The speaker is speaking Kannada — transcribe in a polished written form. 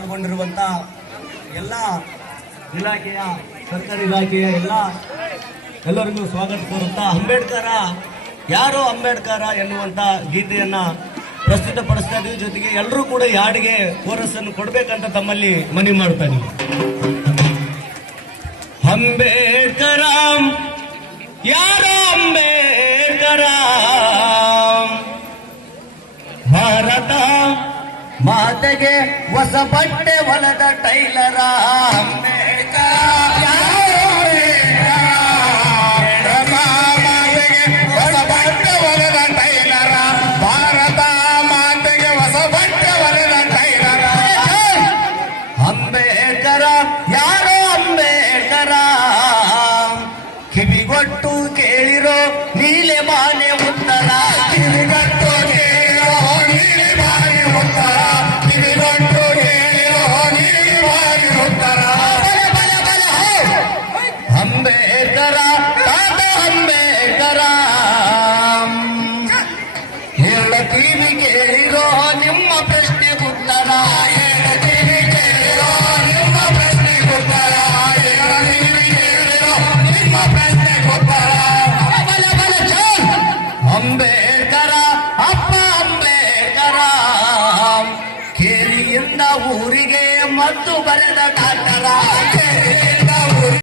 ಪಾಲ್ಗೊಂಡಿರುವಂತ ಎಲ್ಲ ಇಲಾಖೆಯ ಸರ್ಕಾರಿ ಇಲಾಖೆಯ ಎಲ್ಲರಿಗೂ ಸ್ವಾಗತ ಕೋರುತ್ತಾ ಅಂಬೇಡ್ಕರ ಯಾರೋ ಅಂಬೇಡ್ಕರ ಎನ್ನುವಂತ ಗೀತೆಯನ್ನ ಪ್ರಸ್ತುತಪಡಿಸ್ತಾ ಇದ್ದೀವಿ. ಜೊತೆಗೆ ಎಲ್ಲರೂ ಕೂಡ ಈ ಹಾಡಿಗೆ ಕೋರಸ್ ಅನ್ನು ಕೊಡ್ಬೇಕಂತ ತಮ್ಮಲ್ಲಿ ಮನವಿ ಮಾಡ್ತಾ ಇದೀವಿ. ಅಂಬೇಡ್ಕರ ಯಾರೋ ಅಂಬೇಡ್ಕರ ಭಾರತ ಮಾತೆಗೆ ಹೊಸ ಬಟ್ಟೆ ಹೊಲದ ಟೈಲರ ಅಂಬೇಡ್ಕರ ಯಾರೋ ಅಂಬೇಡ್ಕರ ಕಿವಿಗೊಟ್ಟು ಕೇಳಿರೋ ನೀಲೆ ಮಾನೆ ಉತ್ತರ ಕಿವಿಗೊಟ್ಟು ಕೇಳಿರೋ ನೀಲಿ ಮಾನೆ ಉತ್ತರ ಕಿವಿಗೊಟ್ಟು ಕೇಳಿರೋ ನೀಲಿ ಮಾನೆ ಉತ್ತರ ಅಂಬೇಡ್ಕರ ತಾತ ಅಂಬೇಡ್ಕರ ಹೇಳ್ತೀವಿ ಕೇಳಿರೋ ನಿಮ್ಮ ಪ್ರಶ್ನೆ ಉತ್ತರ ಅಂಬೇಡ್ಕರ ಅಪ್ಪ ಅಂಬೇಡ್ಕರ ಕೇರಿಯಿಂದ ಊರಿಗೆ ಮತ್ತು ಬರೆದ ಡಾಕ್ಟರ